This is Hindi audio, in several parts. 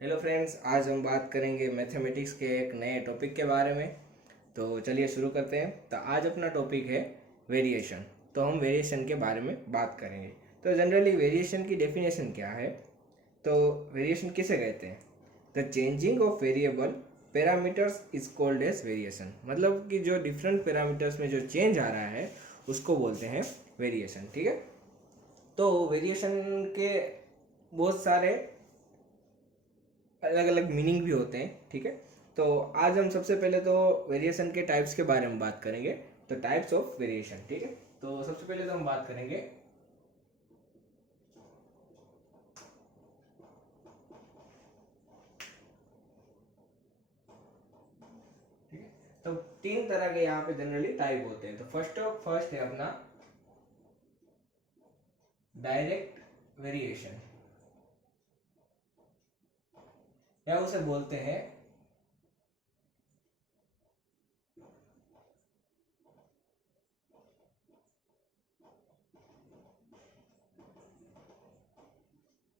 हेलो फ्रेंड्स, आज हम बात करेंगे मैथमेटिक्स के एक नए टॉपिक के बारे में। तो चलिए शुरू करते हैं। तो आज अपना टॉपिक है वेरिएशन। तो हम वेरिएशन के बारे में बात करेंगे। तो जनरली वेरिएशन की डेफिनेशन क्या है? तो वेरिएशन किसे कहते हैं? The changing of variable parameters is called as variation. मतलब कि जो डिफरेंट पैरामीटर्स में जो चेंज आ रहा है उसको बोलते हैं वेरिएशन। ठीक है। तो वेरिएशन के बहुत सारे अलग अलग मीनिंग भी होते हैं। ठीक है। तो आज हम सबसे पहले तो वेरिएशन के टाइप्स के बारे में बात करेंगे। तो टाइप्स ऑफ वेरिएशन। ठीक है। तो सबसे पहले तो हम बात करेंगे ठीक है। तो तीन तरह के यहाँ पे जनरली टाइप होते हैं। तो फर्स्ट है अपना डायरेक्ट वेरिएशन, या उसे बोलते हैं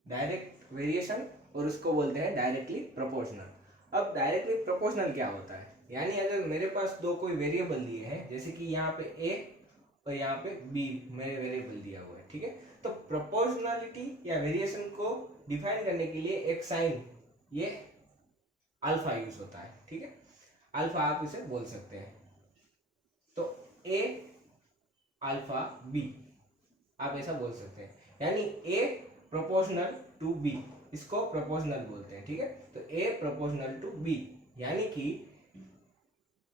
डायरेक्ट वेरिएशन, और उसको बोलते हैं डायरेक्टली प्रोपोर्शनल। अब डायरेक्टली प्रोपोर्शनल क्या होता है? यानी अगर मेरे पास दो कोई वेरिएबल दिए हैं, जैसे कि यहाँ पे ए और यहाँ पे बी मेरे वेरिएबल दिया हुआ है। ठीक है। तो प्रोपोर्शनलिटी या वेरिएशन को डिफाइन करने के लिए एक साइन, ये अल्फा यूज होता है। ठीक है। अल्फा आप इसे बोल सकते हैं। तो ए अल्फा बी आप ऐसा बोल सकते हैं। यानी ए प्रोपोर्शनल टू बी, इसको प्रोपोर्शनल बोलते हैं। ठीक है। तो ए प्रोपोर्शनल टू बी, यानी कि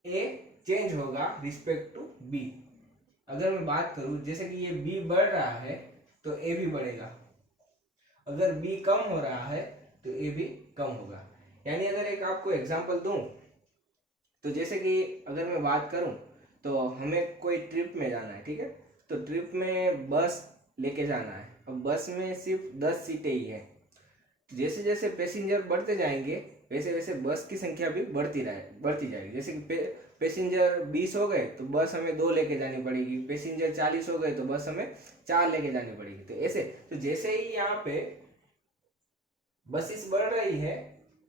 ए चेंज होगा रिस्पेक्ट टू बी। अगर मैं बात करूं, जैसे कि ये बी बढ़ रहा है तो ए भी बढ़ेगा, अगर बी कम हो रहा है तो ए भी कम होगा। यानी अगर एक आपको एग्जांपल दूं, तो जैसे कि अगर मैं बात करूं, तो हमें कोई ट्रिप में जाना है। ठीक है। तो ट्रिप में बस लेके जाना है। अब बस में सिर्फ 10 सीटें ही है। जैसे जैसे पैसेंजर बढ़ते जाएंगे वैसे वैसे बस की संख्या भी बढ़ती जाएगी। जैसे कि पैसेंजर 20 हो गए तो बस हमें 2 लेके जानी पड़ेगी, पैसेंजर 40 हो गए तो बस हमें 4 लेके जानी पड़ेगी। तो ऐसे, तो जैसे ही यहाँ पे बसेस बढ़ रही है,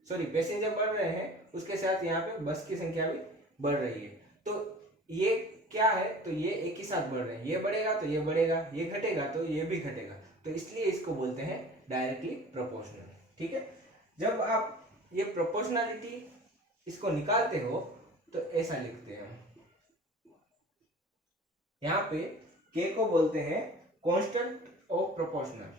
सॉरी पैसेंजर बढ़ रहे हैं, उसके साथ यहाँ पे बस की संख्या भी बढ़ रही है। तो ये क्या है? तो ये एक ही साथ बढ़ रहे हैं। ये बढ़ेगा तो ये बढ़ेगा, ये घटेगा तो ये भी घटेगा। तो इसलिए इसको बोलते हैं डायरेक्टली प्रोपोर्शनल। ठीक है। जब आप ये प्रोपोर्शनलिटी इसको निकालते हो तो ऐसा लिखते हैं हम। यहाँ पे के को बोलते हैं कांस्टेंट ऑफ प्रोपोर्शनल।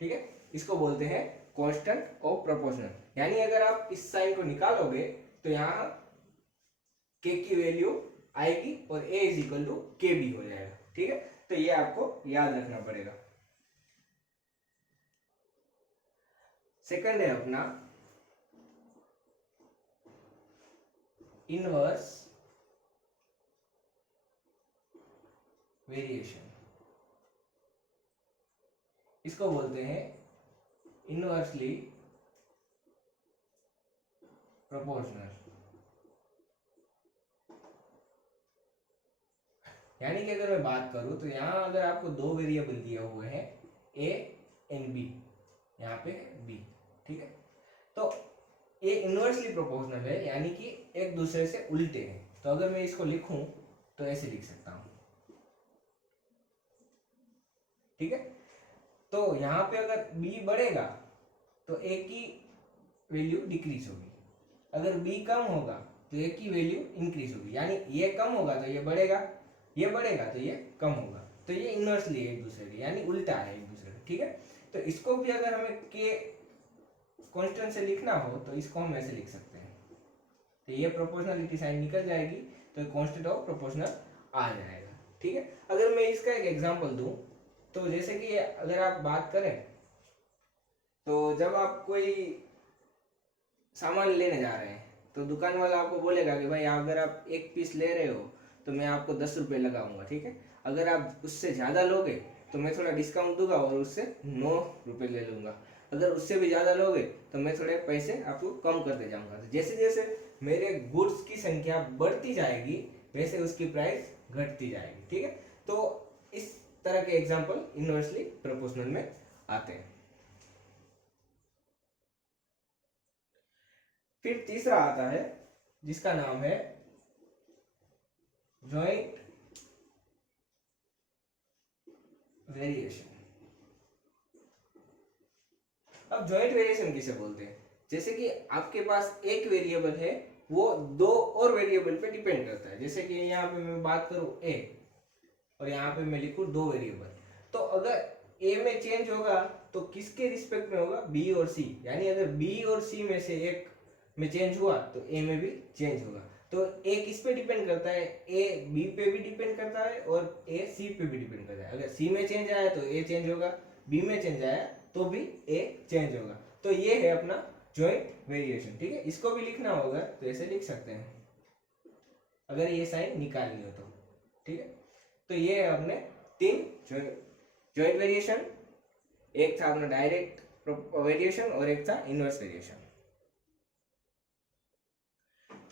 ठीक है। इसको बोलते हैं कांस्टेंट ऑफ प्रोपोर्शनल। यानी अगर आप इस साइन को निकालोगे तो यहाँ के की वैल्यू आएगी और ए is equal to k B हो जाएगा। ठीक है। तो ये आपको याद रखना पड़ेगा। सेकंड है अपना इनवर्स वेरिएशन। इसको बोलते हैं इनवर्सली प्रोपोर्शनल। यानी कि अगर मैं बात करूं, तो यहाँ अगर आपको दो वेरिएबल दिए हुए हैं ए एंड बी, यहाँ पे बी। ठीक है। तो ए इनवर्सली प्रोपोर्शनल है, यानी कि एक दूसरे से उल्टे हैं। तो अगर मैं इसको लिखूं तो ऐसे लिख सकता हूं। ठीक है। तो यहाँ पे अगर बी बढ़ेगा तो ए की वैल्यू डिक्रीज होगी, अगर बी कम होगा तो ए की वैल्यू इंक्रीज होगी। यानी ये कम होगा तो ये बढ़ेगा, ये बढ़ेगा तो ये कम होगा। तो ये इनवर्सली है एक दूसरे के, यानी उल्टा है एक दूसरे के। ठीक है। तो इसको भी अगर हमें के कांस्टेंट से लिखना हो तो इसको हम ऐसे लिख सकते हैं। तो ये प्रोपोर्शनलिटी साइन निकल जाएगी तो कांस्टेंट ऑफ प्रोपोर्शनल आ जाएगा। ठीक है। अगर मैं इसका एक एग्जांपल दूं, तो जैसे कि अगर आप बात करें, तो जब आप कोई सामान लेने जा रहे हैं तो दुकान वाला आपको बोलेगा कि भाई अगर आप एक पीस ले रहे हो तो मैं आपको 10 रुपये लगाऊंगा। ठीक है। अगर आप उससे ज़्यादा लोगे तो मैं थोड़ा डिस्काउंट दूंगा और उससे 9 रुपये ले लूँगा। अगर उससे भी ज़्यादा लोगे तो मैं थोड़े पैसे आपको कम करते जाऊँगा। तो जैसे जैसे मेरे गुड्स की संख्या बढ़ती जाएगी वैसे उसकी प्राइस घटती जाएगी। ठीक है, तो इस तरह के एग्जांपल इनवर्सली प्रोपोर्शनल में आते हैं। फिर तीसरा आता है जिसका नाम है जॉइंट वेरिएशन। अब जॉइंट वेरिएशन किसे बोलते हैं? जैसे कि आपके पास एक वेरिएबल है, वो दो और वेरिएबल पे डिपेंड करता है। जैसे कि यहाँ पे मैं बात करूं ए और यहाँ पे मैं लिखूं दो वेरिएबल, तो अगर ए में चेंज होगा तो किसके रिस्पेक्ट में होगा? बी और सी। यानी अगर बी और सी में से एक में चेंज हुआ तो ए में भी चेंज होगा। तो ए किस पे डिपेंड करता है? ए बी पे भी डिपेंड करता है और ए सी पे भी डिपेंड करता है। अगर सी में चेंज आया तो ए चेंज होगा, बी में चेंज आया तो भी ए चेंज होगा। तो ये है अपना जॉइंट वेरिएशन। ठीक है, इसको भी लिखना होगा तो ऐसे लिख सकते हैं अगर ये साइन निकालनी हो तो। ठीक है, तो ये है अपने तीन जॉइंट वेरिएशन। एक था अपना डायरेक्ट वेरिएशन और एक था इनवर्स वेरिएशन।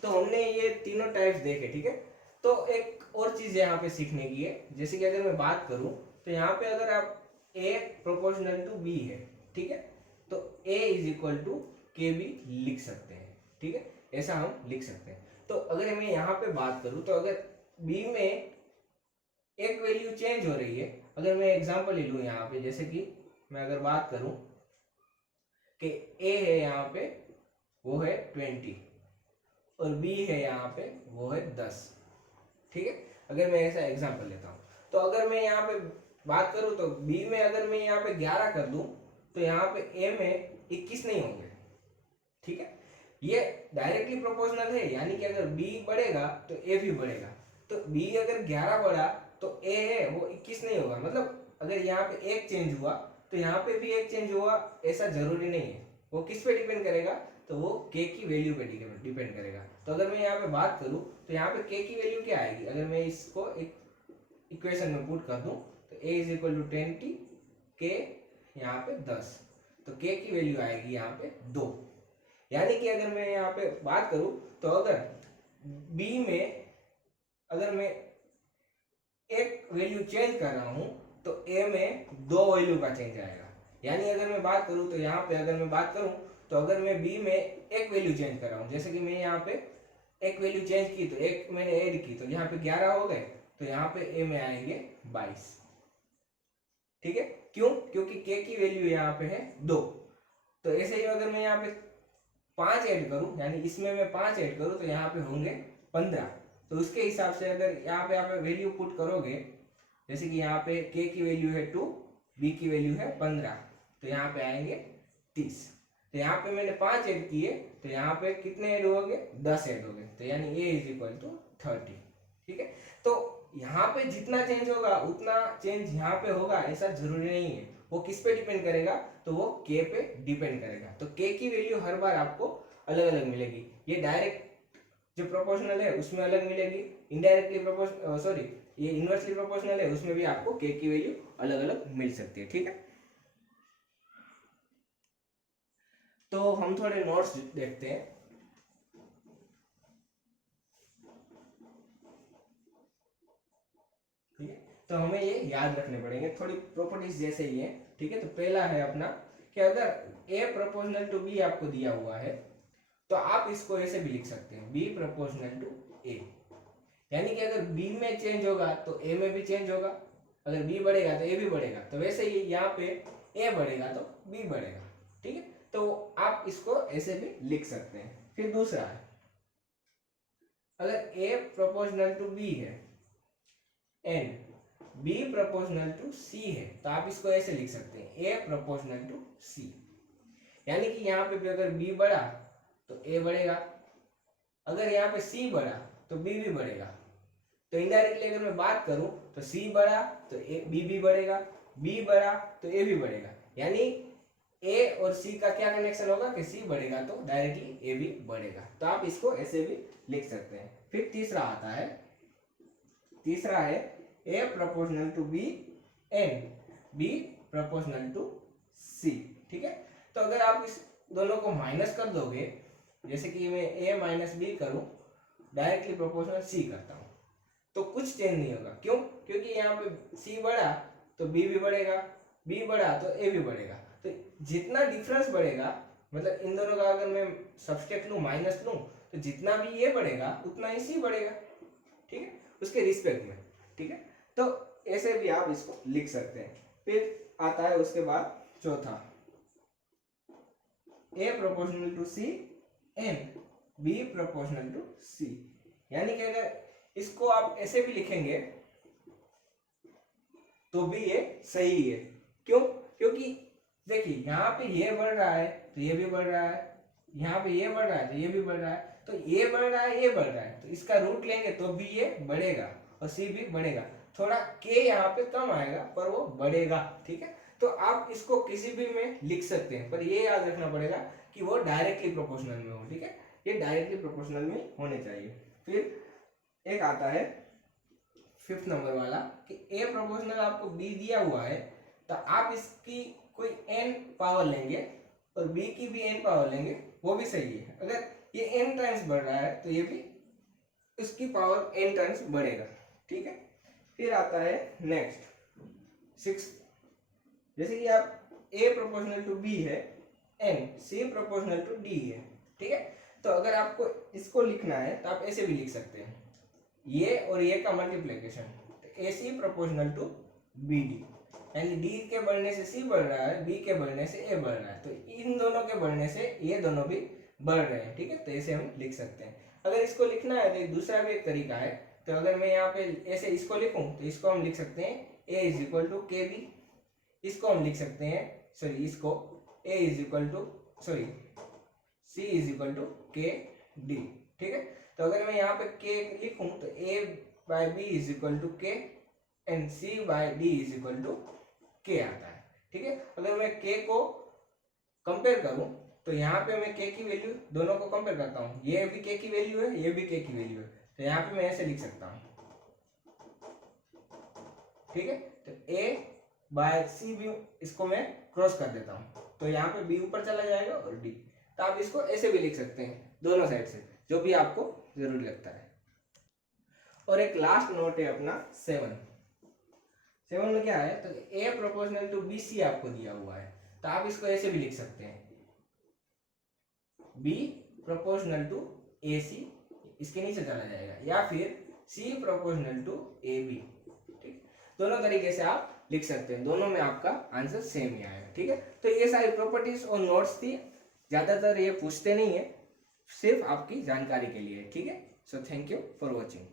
तो हमने ये तीनों टाइप्स देखे। ठीक है, तो एक और चीज यहाँ पे सीखने की है। जैसे कि अगर मैं बात करूं तो यहाँ पे अगर आप a प्रोपोर्शनल टू b है, ठीक है, तो a is equal to k B लिख सकते हैं। ठीक है, ऐसा हम लिख सकते हैं। तो अगर मैं यहाँ पे बात करूं तो अगर b में एक वैल्यू चेंज हो रही है, अगर मैं एग्जांपल ले लूं यहाँ पे, जैसे कि मैं अगर बात करूं कि a है यहाँ पे वो है 20 और b है यहाँ पे वो है 10। ठीक है, अगर मैं ऐसा एग्जांपल लेता हूँ तो अगर मैं यहाँ पे बात करूँ तो b में अगर मैं यहाँ पे 11 कर दूं तो यहाँ पे a में 21 नहीं होंगे। ठीक है, ये डायरेक्टली प्रोपोर्शनल है, यानी कि अगर b बढ़ेगा तो a भी बढ़ेगा। तो b अगर 11 बढ़ा तो a है वो 21 नहीं होगा। मतलब अगर यहाँ पे एक चेंज हुआ तो यहाँ पे भी एक चेंज हुआ, ऐसा जरूरी नहीं है। वो किस पे डिपेंड करेगा? तो वो k की वैल्यू पे डिपेंड करेगा। तो अगर मैं यहाँ पे बात करूँ तो यहाँ पे k की वैल्यू क्या आएगी? अगर मैं इसको एक इक्वेशन में पुट कर दूं तो a is equal to 20, k यहाँ पे 10, तो k की वैल्यू आएगी यहाँ पे 2। यानी कि अगर मैं यहाँ पे बात करूं तो अगर b में अगर मैं एक वैल्यू चेंज कर रहा हूं तो a में दो वैल्यू का चेंज आएगा। यानी अगर मैं बात करूं तो यहाँ पे अगर मैं बात करूं तो अगर मैं b में एक वैल्यू चेंज कर रहा हूं, जैसे कि मैं यहाँ पे एक वैल्यू चेंज की तो एक मैंने ऐड की तो यहाँ पे 11 हो गए, तो यहाँ पे a में आएंगे 22। ठीक है, क्यों? क्योंकि k की वैल्यू यहाँ पे है 2। तो ऐसे ही अगर मैं यहाँ पे 5 ऐड करूं, यानी इसमें मैं 5 ऐड करूं तो यहाँ पे होंगे 15। तो उसके हिसाब से अगर यहाँ पे आप वैल्यू पुट करोगे, जैसे कि यहाँ पे k की वैल्यू है 2, b की वैल्यू है 15, तो यहाँ पे आएंगे 30। तो यहाँ पे मैंने 5 ऐड किए तो यहाँ पे कितने ऐड हो गए? 10 ऐड हो गए। तो यानी a इज इक्वल टू 30। ठीक है, तो यहाँ पे जितना चेंज होगा उतना चेंज यहाँ पे होगा ऐसा जरूरी नहीं है। वो किस पे डिपेंड करेगा? तो वो k पे डिपेंड करेगा। तो k की वैल्यू हर बार आपको अलग अलग मिलेगी। ये डायरेक्ट जो प्रोपोर्शनल है उसमें अलग मिलेगी, इनडायरेक्टली प्रोपोर्शनल सॉरी ये इनवर्सली प्रोपोर्शनल है उसमें भी आपको k की वैल्यू अलग अलग मिल सकती है। ठीक है, तो हम थोड़े नोट्स देखते हैं। ठीक है, तो हमें ये याद रखने पड़ेंगे, थोड़ी प्रॉपर्टीज जैसे ही है। ठीक है, तो पहला है अपना कि अगर a प्रोपोर्शनल टू b आपको दिया हुआ है तो आप इसको ऐसे भी लिख सकते हैं b प्रोपोर्शनल टू a। यानी कि अगर b में चेंज होगा तो a में भी चेंज होगा, अगर b बढ़ेगा तो a भी बढ़ेगा। तो वैसे ही यहाँ पे a बढ़ेगा तो b बढ़ेगा। ठीक है, तो आप इसको ऐसे भी लिख सकते हैं। फिर दूसरा है अगर a प्रोपोर्शनल टू b है and b proportional to c है तो आप इसको ऐसे लिख सकते हैं a प्रोपोर्शनल टू c। यानी कि यहाँ पे भी अगर b बढ़ा तो a बढ़ेगा, अगर यहाँ पे c बढ़ा तो b भी बढ़ेगा। तो इनडायरेक्टली अगर मैं बात करूं तो c बढ़ा तो b भी बढ़ेगा, b बढ़ा तो a भी बढ़ेगा। यानी a और c का क्या कनेक्शन होगा कि c बढ़ेगा तो डायरेक्टली a भी बढ़ेगा। तो आप इसको ऐसे भी लिख सकते हैं। फिर तीसरा आता है, तीसरा है a proportional to b and b proportional to c। ठीक है, तो अगर आप इस दोनों को माइनस कर दोगे, जैसे कि मैं a माइनस बी करूं, डायरेक्टली प्रोपोर्शनल c करता हूं, तो कुछ चेंज नहीं होगा। क्यों? क्योंकि यहाँ पे सी बढ़ा तो बी भी बढ़ेगा, बी बढ़ा तो ए भी बढ़ेगा। तो जितना डिफरेंस बढ़ेगा, मतलब इन दोनों का अगर मैं सबस्ट्रैक्ट लूँ, माइनस लूँ, तो जितना भी ये बढ़ेगा उतना ही सी बढ़ेगा, ठीक है, उसके रिस्पेक्ट में, ठीक है। तो ऐसे भी आप इसको लिख सकते हैं। फिर आता है उसके बाद चौथा, a proportional to c and b proportional to c. यानी कि अगर इसको आप ऐसे भी लिखेंगे तो भी ये सही है। क्यों? क्योंकि देखिए यहाँ पे ये बढ़ रहा है तो ये भी बढ़ रहा है, यहाँ पे ये बढ़ रहा है तो ये भी बढ़ रहा है, तो ये बढ़ रहा है, ये बढ़ रहा है, तो इसका रूट लेंगे तो भी ये बढ़ेगा और सी भी बढ़ेगा। थोड़ा के यहाँ पे कम आएगा पर वो बढ़ेगा, ठीक है। तो आप इसको किसी भी में लिख सकते हैं, पर ये याद रखना पड़ेगा कि वो डायरेक्टली प्रोपोर्शनल में हो, ठीक है, ये डायरेक्टली प्रोपोर्शनल में होने चाहिए। फिर एक आता है 5th नंबर वाला कि ए प्रोपोर्शनल आपको बी दिया हुआ है तो आप इसकी कोई n पावर लेंगे और b की भी n पावर लेंगे, वो भी सही है। अगर ये n टाइम्स बढ़ रहा है तो ये भी उसकी पावर n टाइम्स बढ़ेगा, ठीक है। फिर आता है नेक्स्ट 6, जैसे कि आप a प्रोपोर्शनल टू b है and c proportional to d है, ठीक है। तो अगर आपको इसको लिखना है तो आप ऐसे भी लिख सकते हैं, ये और ये का मल्टीप्लिकेशन, तो ए सी प्रोपोर्शनल टू बी डी, यानी डी के बढ़ने से सी बढ़ रहा है, बी के बढ़ने से ए बढ़ रहा है, तो इन दोनों के बढ़ने से ये दोनों भी बढ़ रहे हैं, ठीक है। तो ऐसे हम लिख सकते हैं। अगर इसको लिखना है तो दूसरा भी एक तरीका है। तो अगर मैं यहाँ पे ऐसे इसको लिखूं तो इसको हम लिख सकते हैं a is equal to k b, इसको हम लिख सकते हैं, सॉरी, इसको a is equal to, sorry, c is equal to k d, ठीक है। तो अगर मैं यहाँ पे k लिखूं तो a by b is equal to k and c by d is equal to k आता है, ठीक है। अगर मैं k को कंपेयर करूं तो यहाँ पे मैं k की वैल्यू दोनों को कंपेयर करता हूँ, ये भी k की वैल्यू है, ये भी k की वैल्यू है, तो यहाँ पे मैं ऐसे लिख सकता हूँ, ठीक है। तो a बाय c भी इसको मैं क्रॉस कर देता हूँ, तो यहाँ पे b ऊपर चला जाएगा और d, तो आप इसको ऐसे भी लिख सकते हैं दोनों साइड से, जो भी आपको जरूरी लगता है। और एक लास्ट नोट है अपना 7 में क्या है, तो a proportional to b c आपको दिया हुआ है, तो आप इसको ऐसे भी लिख सकते हैं, b proportional to a c, इसके नीचे चला जाएगा, या फिर c proportional to a b, ठीक। दोनों तरीके से आप लिख सकते हैं, दोनों में आपका आंसर सेम ही आएगा, ठीक है। तो ये सारी प्रॉपर्टीज और नोट्स थी, ज्यादातर ये पूछते नहीं है, सिर्फ आपकी जानकारी के लिए, ठीक है। So thank you for watching.